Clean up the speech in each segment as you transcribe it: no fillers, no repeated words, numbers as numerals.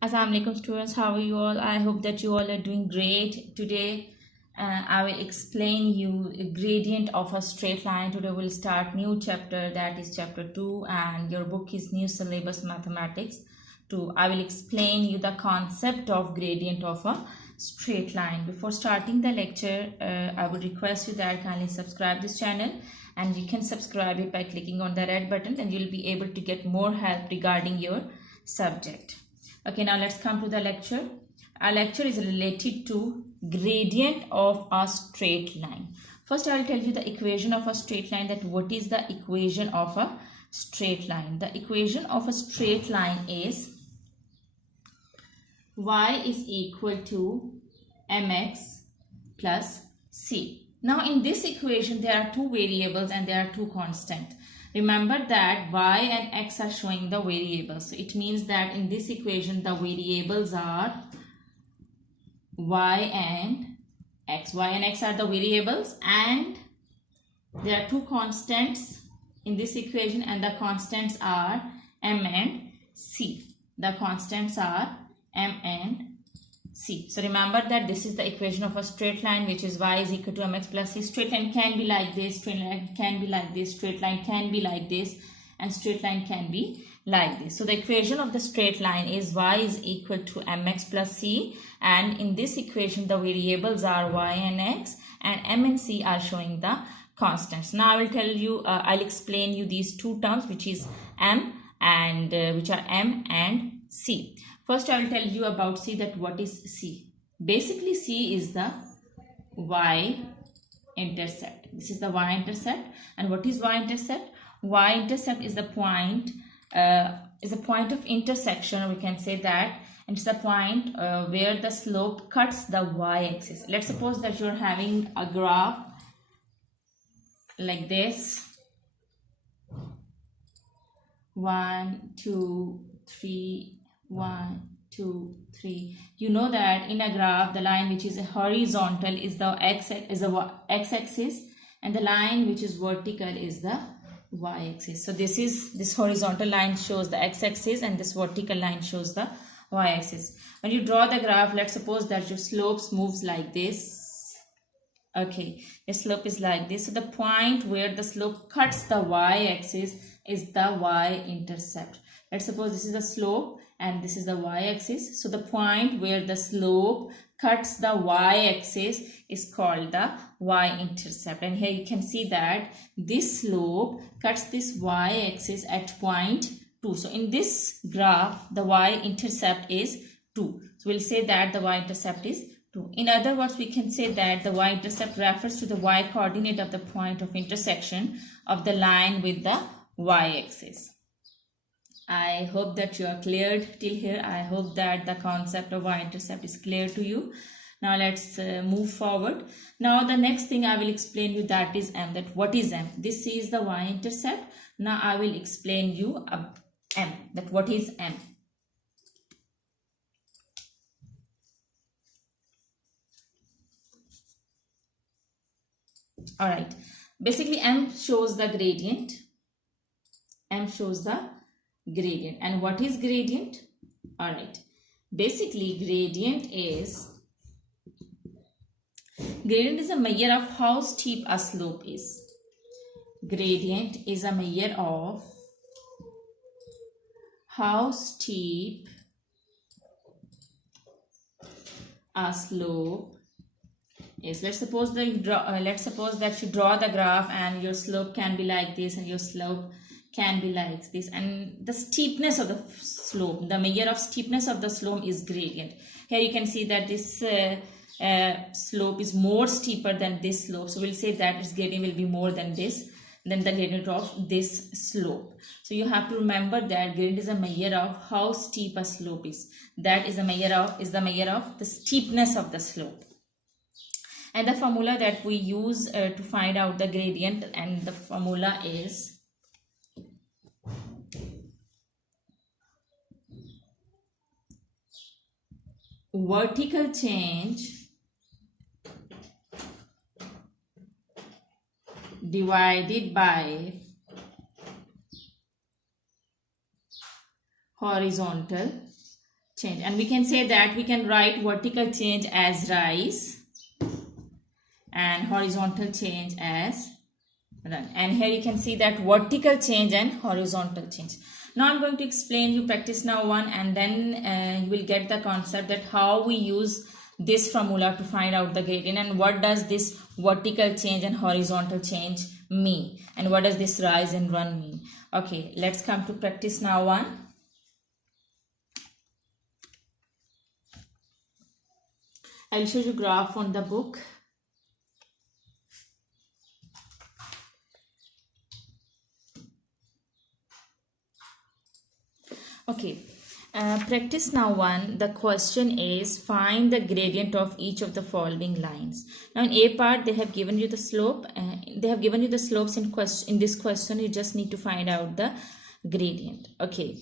Assalamualaikum students, how are you all? I hope that you all are doing great. Today I will explain you a gradient of a straight line. Today we'll start new chapter, that is chapter 2, and your book is New Syllabus Mathematics 2. I will explain you the concept of gradient of a straight line. Before starting the lecture, I would request you that kindly subscribe this channel, and you can subscribe it by clicking on the red button, and you'll be able to get more help regarding your subject. Okay, now let's come to the lecture. Our lecture is related to gradient of a straight line. First, I will tell you the equation of a straight line, that what is the equation of a straight line. The equation of a straight line is y is equal to mx plus c. Now, in this equation, there are two variables and there are two constants. Remember that y and x are showing the variables. So it means that in this equation, the variables are y and x. Y and x are the variables, and there are two constants in this equation, and the constants are m and c. The constants are m and c. So remember that this is the equation of a straight line, which is y is equal to mx plus c. Straight line can be like this, straight line can be like this, straight line can be like this, and straight line can be like this. So the equation of the straight line is y is equal to mx plus c, and in this equation the variables are y and x, and m and c are showing the constants. Now I will tell you, I'll explain you these two terms, which is m and which are m and c. First, I will tell you about C, that what is C. Basically, C is the y-intercept. This is the y-intercept. And what is y-intercept? Y-intercept is the point of intersection, or we can say that. And it's a point where the slope cuts the y-axis. Let's suppose that you're having a graph like this. 1, 2, 3. 1, 2, 3. You know that in a graph, the line which is horizontal is the x-axis, and the line which is vertical is the y-axis. So this horizontal line shows the x-axis, and this vertical line shows the y-axis. When you draw the graph, let's suppose that your slopes moves like this. Okay, the slope is like this. So the point where the slope cuts the y-axis is the y-intercept. Let's suppose this is the slope and this is the y-axis. So the point where the slope cuts the y-axis is called the y-intercept. And here you can see that this slope cuts this y-axis at point 2. So in this graph, the y-intercept is 2. So we'll say that the y-intercept is 2. In other words, we can say that the y-intercept refers to the y-coordinate of the point of intersection of the line with the y-axis. I hope that you are cleared till here. I hope that the concept of y-intercept is clear to you. Now let's move forward. Now the next thing I will explain you, that is m. That what is m? This is the y-intercept. Now I will explain you m. That what is m? Alright. Basically m shows the gradient. M shows the gradient. And what is gradient? All right, basically gradient is a measure of how steep a slope is. Gradient is a measure of how steep a slope is. Let's suppose that you draw the graph, and your slope can be like this, and your slope can be like this, and the steepness of the slope, the measure of steepness of the slope is gradient. Here you can see that this slope is more steeper than this slope, so we'll say that its gradient will be more than the gradient of this slope. So you have to remember that gradient is a measure of how steep a slope is. That is the measure of the steepness of the slope. And the formula that we use to find out the gradient, and the formula is vertical change divided by horizontal change. And we can say that we can write vertical change as rise and horizontal change as run. And here you can see that vertical change and horizontal change. Now I'm going to explain you practice now 1, and then you will get the concept that how we use this formula to find out the gradient, and what does this vertical change and horizontal change mean, and what does this rise and run mean. Okay, let's come to practice now 1. I'll show you graph on the book. Okay, practice now 1. The question is find the gradient of each of the following lines. Now in A part they have given you the slope. They have given you the slopes in this question. You just need to find out the gradient. Okay,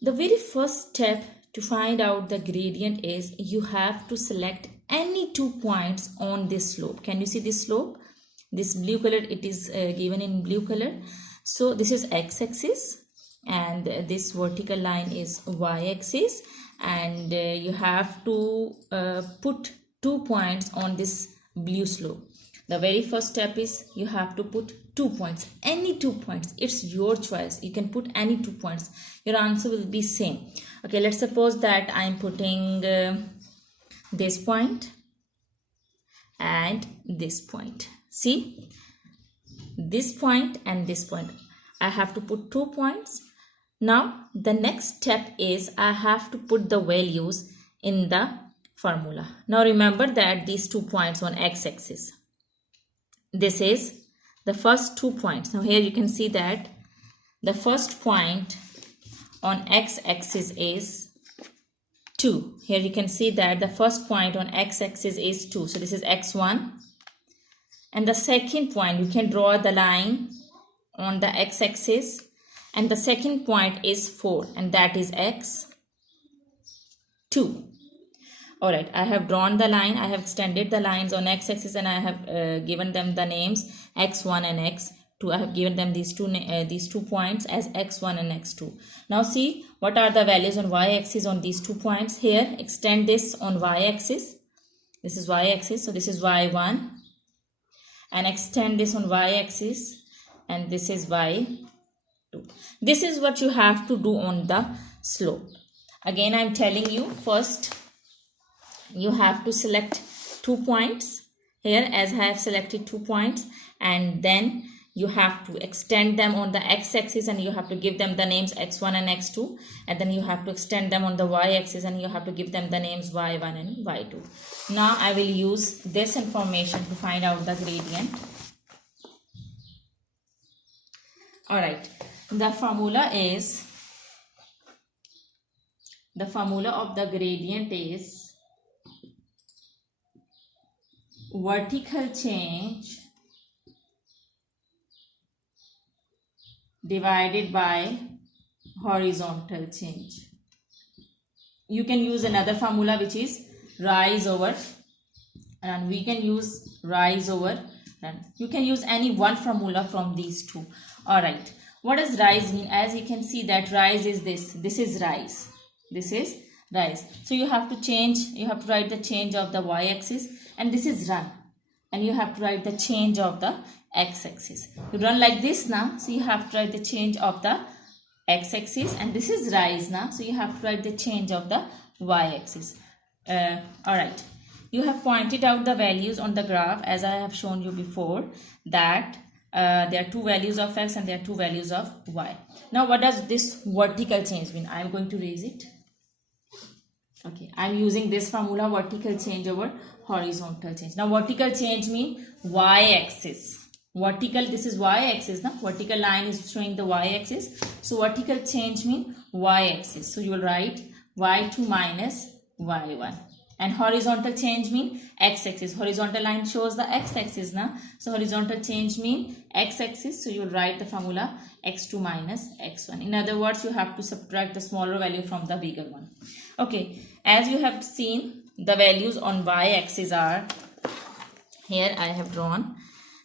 the very first step to find out the gradient is you have to select any 2 points on this slope. Can you see this slope? This blue color, it is given in blue color. So this is x-axis, and this vertical line is y-axis, and you have to put 2 points on this blue slope. The very first step is you have to put 2 points, any 2 points. It's your choice. You can put any 2 points. Your answer will be same. Okay, let's suppose that I'm putting this point and this point. See, this point and this point. I have to put 2 points. Now the next step is I have to put the values in the formula. Now remember that these 2 points on x-axis, this is the first 2 points. Now here you can see that the first point on x-axis is 2. Here you can see that the first point on x-axis is 2. So this is x1. And the second point, you can draw the line on the x-axis, and the second point is 4, and that is x2. Alright, I have drawn the line, I have extended the lines on x-axis, and I have given them the names x1 and x2. I have given them these two points as x1 and x2. Now see what are the values on y-axis on these 2 points. Here, extend this on y-axis. This is y-axis, so this is y1. And extend this on y-axis, and this is y2. This is what you have to do on the slope. Again, I'm telling you, first you have to select 2 points. Here, as I have selected 2 points, and then you have to extend them on the x-axis, and you have to give them the names x1 and x2, and then you have to extend them on the y-axis, and you have to give them the names y1 and y2. Now I will use this information to find out the gradient. Alright, the formula of the gradient is vertical change divided by horizontal change. You can use another formula which is rise over run. We can use rise over run. You can use any one formula from these two. Alright, what does rise mean? As you can see that rise is this. This is rise. This is rise. So you have to change, you have to write the change of the y-axis, and this is run. And you have to write the change of the x-axis. You run like this now, so you have to write the change of the x-axis, and this is rise now, so you have to write the change of the y-axis. Alright, you have pointed out the values on the graph as I have shown you before, that there are 2 values of x and there are 2 values of y. Now what does this vertical change mean? I am going to raise it. Okay, I am using this formula, vertical change over horizontal change. Now vertical change means y-axis. Vertical, this is y-axis now. Vertical line is showing the y-axis. So vertical change means y-axis. So you will write y2 minus y1. And horizontal change means x-axis. Horizontal line shows the x-axis now. So horizontal change means x-axis. So you will write the formula x2 minus x1. In other words, you have to subtract the smaller value from the bigger one. Okay, as you have seen, the values on y-axis are, here I have drawn,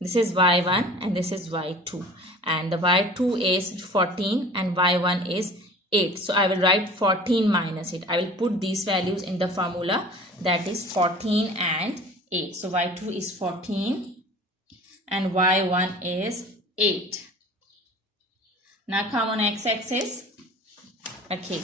this is y1 and this is y2, and the y2 is 14 and y1 is 8. So I will write 14 minus 8. I will put these values in the formula, that is 14 and 8. So y2 is 14 and y1 is 8. Now come on x-axis. Okay,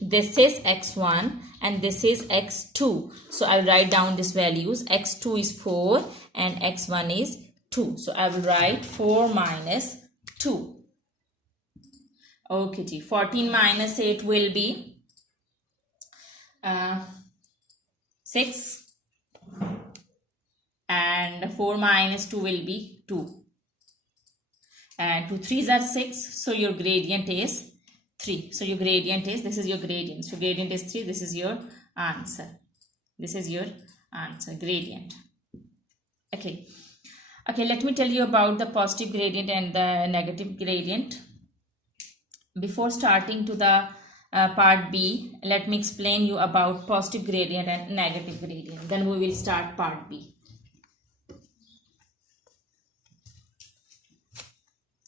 this is x1 and this is x2. So I will write down these values. x2 is 4 and x1 is 2. So I will write 4 minus 2. Okay, 14 minus 8 will be 6 and 4 minus 2 will be 2. And 2 3s are 6, so your gradient is 3. So your gradient is, this is your gradient. So gradient is 3, this is your answer. This is your answer, gradient. Okay, let me tell you about the positive gradient and the negative gradient. Before starting to the part B, let me explain you about positive gradient and negative gradient. Then we will start part B.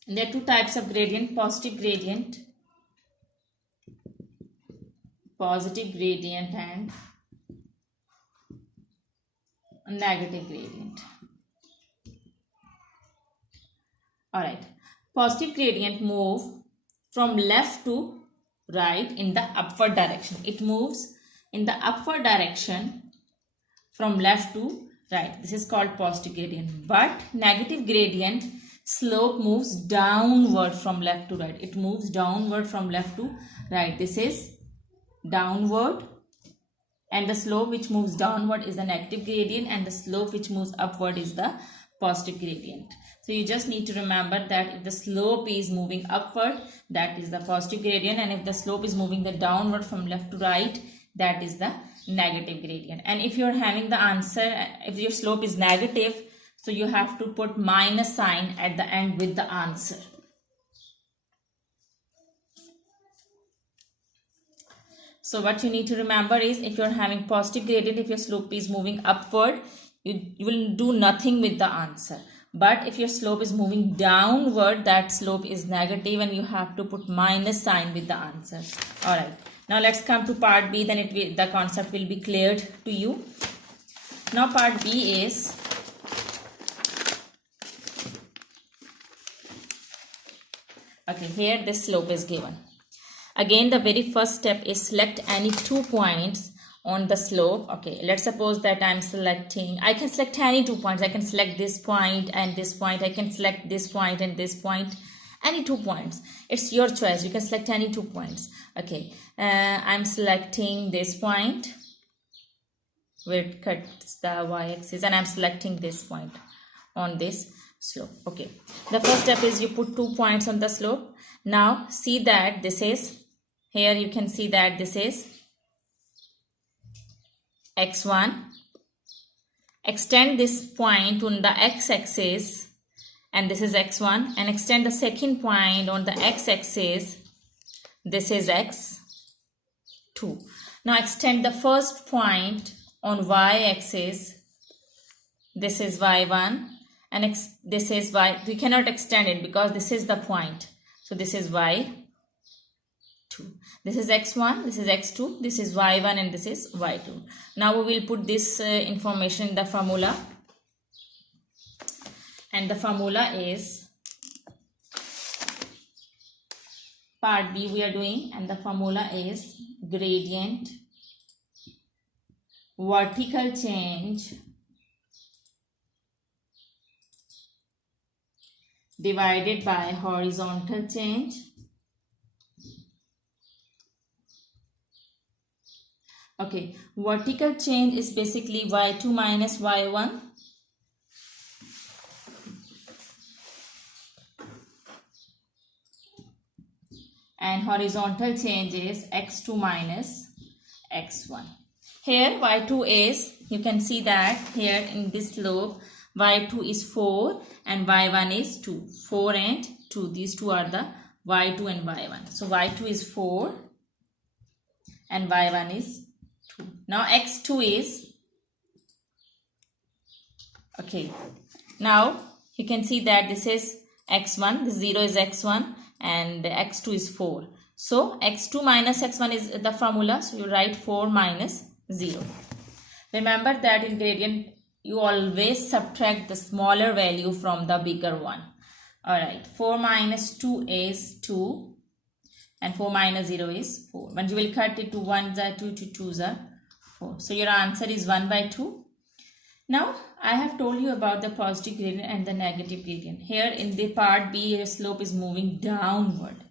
And there are two types of gradient, positive gradient and negative gradient. Alright, positive gradient move from left to right in the upward direction. It moves in the upward direction from left to right. This is called positive gradient. But negative gradient slope moves downward from left to right. It moves downward from left to right. This is downward, and the slope which moves downward is the negative gradient, and the slope which moves upward is the positive gradient. So you just need to remember that if the slope is moving upward, that is the positive gradient, and if the slope is moving the downward from left to right, that is the negative gradient. And if you're having the answer, if your slope is negative, so you have to put minus sign at the end with the answer. So what you need to remember is, if you're having positive gradient, if your slope is moving upward, you will do nothing with the answer. But if your slope is moving downward, that slope is negative and you have to put minus sign with the answer. Alright, now let's come to part B, then the concept will be cleared to you. Now part B is, okay, here this slope is given. Again, the very first step is select any 2 points on the slope. Okay, let's suppose that I can select any 2 points. I can select this point and this point. I can select this point and this point. Any 2 points. It's your choice. You can select any 2 points. Okay, I'm selecting this point where it cuts the y-axis, and I'm selecting this point on this slope. Okay, the first step is you put 2 points on the slope. Now see that this is, here you can see that this is x1. Extend this point on the x-axis, and this is x1, and extend the second point on the x-axis. This is x2. Now extend the first point on y-axis. This is y1, and this is y. We cannot extend it because this is the point. So this is y2. This is x1, this is x2, this is y1, and this is y2. Now we will put this information in the formula. And the formula is, part B we are doing, and the formula is gradient vertical change divided by horizontal change Okay, vertical change is basically y2 minus y1. And horizontal change is x2 minus x1. Here y2 is, you can see that here in this slope, y2 is 4 and y1 is 2. 4 and 2, these two are the y2 and y1. So y2 is 4 and y1 is 2. Now x2 is, okay, now you can see that this is x1, this 0 is x1 and x2 is 4. So x2 minus x1 is the formula. So you write 4 minus 0. Remember that in gradient you always subtract the smaller value from the bigger one. Alright, 4 minus 2 is 2 and 4 minus 0 is 4. When you will cut it to 1s are 2 to 2s are 4. So your answer is 1 by 2. Now I have told you about the positive gradient and the negative gradient. Here in the part B, your slope is moving downward.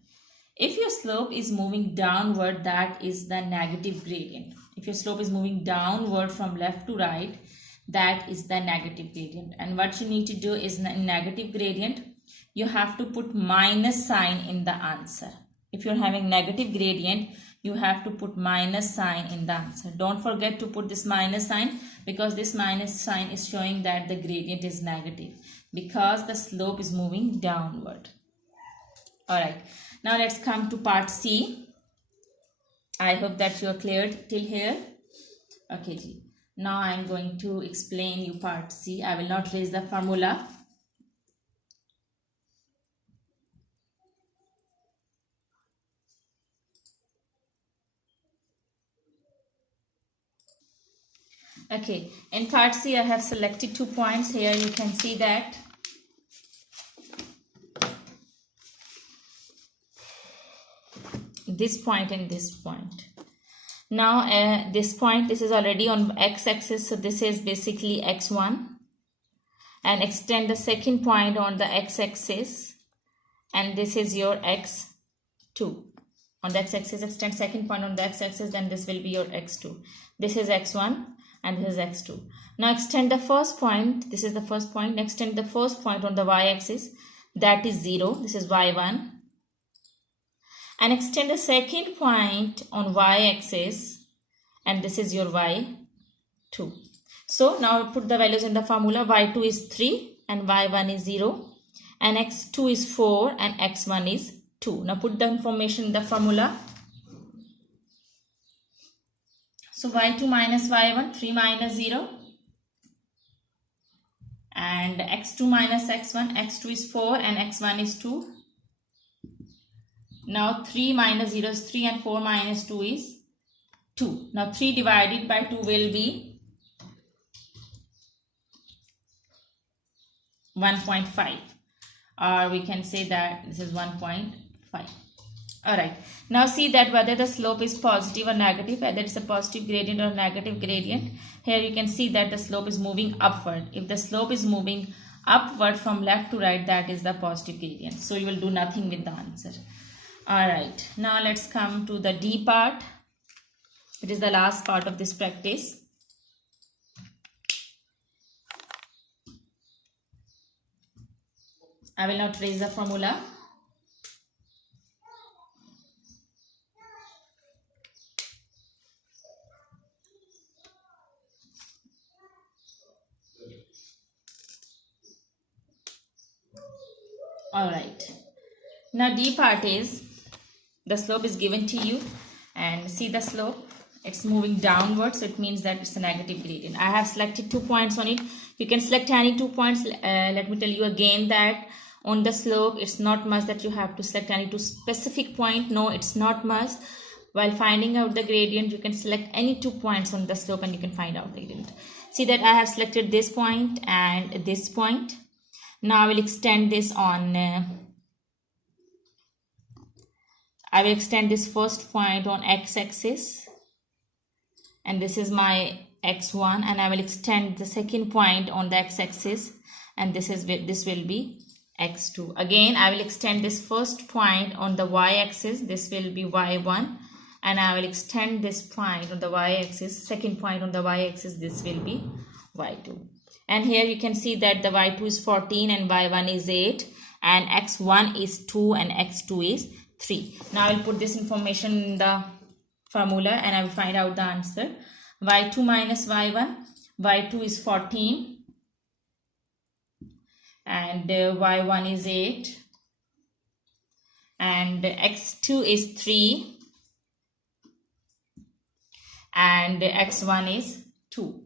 If your slope is moving downward, that is the negative gradient. If your slope is moving downward from left to right, that is the negative gradient. And what you need to do is in negative gradient, you have to put minus sign in the answer. If you're having negative gradient, you have to put minus sign in the answer. Don't forget to put this minus sign, because this minus sign is showing that the gradient is negative because the slope is moving downward. Alright, now let's come to part C. I hope that you are cleared till here. Okay, ji. Now I am going to explain you part C. I will not raise the formula. Okay, in part C I have selected 2 points. Here you can see that this point and this point. Now this point, this is already on x-axis, so this is basically x1, and extend the second point on the x-axis, and this is your x2. On the x-axis, extend second point on the x-axis, then this will be your x2. This is x1 and this is x2. Now extend the first point, this is the first point, extend the first point on the y-axis, that is 0, this is y1, and extend the second point on y-axis, and this is your y2. So now put the values in the formula. Y2 is 3 and y1 is 0, and x2 is 4 and x1 is 2. Now put the information in the formula. So y2 minus y1, 3 minus 0, and x2 minus x1, x2 is 4 and x1 is 2. Now 3 minus 0 is 3 and 4 minus 2 is 2. Now 3 divided by 2 will be 1.5, or we can say that this is 1.5. Alright, now see that whether the slope is positive or negative, whether it's a positive gradient or negative gradient. Here you can see that the slope is moving upward. If the slope is moving upward from left to right, that is the positive gradient. So you will do nothing with the answer. Alright, now let's come to the D part. It is the last part of this practice. I will not raise the formula. Alright, now D part is the slope is given to you, and see the slope, it's moving downwards, so it means that it's a negative gradient. I have selected 2 points on it. You can select any 2 points. Let me tell you again that on the slope, it's not must that you have to select any 2 specific point. No, it's not must. While finding out the gradient, you can select any 2 points on the slope and you can find out the gradient. See that I have selected this point and this point. Now I will extend this on, I will extend this first point on x-axis, and this is my x1, and I will extend the second point on the x-axis, and this will be x2. Again, I will extend this first point on the y-axis, this will be y1, and I will extend this point on the y-axis, second point on the y-axis, this will be y2. And here you can see that the y2 is 14 and y1 is 8, and x1 is 2 and x2 is 3. Now I will put this information in the formula and I will find out the answer. Y2 minus y1, y2 is 14 and y1 is 8, and x2 is 3 and x1 is 2.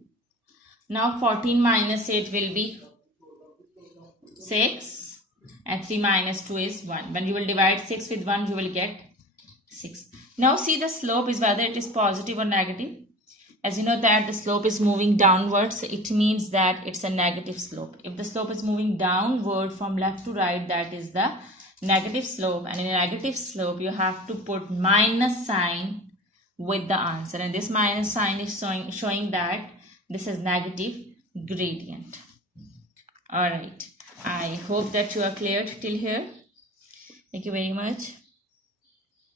Now 14 minus 8 will be 6 and 3 minus 2 is 1. When you will divide 6 with 1, you will get 6. Now see the slope is whether it is positive or negative. As you know that the slope is moving downwards, it means that it's a negative slope. If the slope is moving downward from left to right, that is the negative slope. And in a negative slope, you have to put minus sign with the answer. And this minus sign is showing that this is negative gradient. Alright, I hope that you are clear till here. Thank you very much.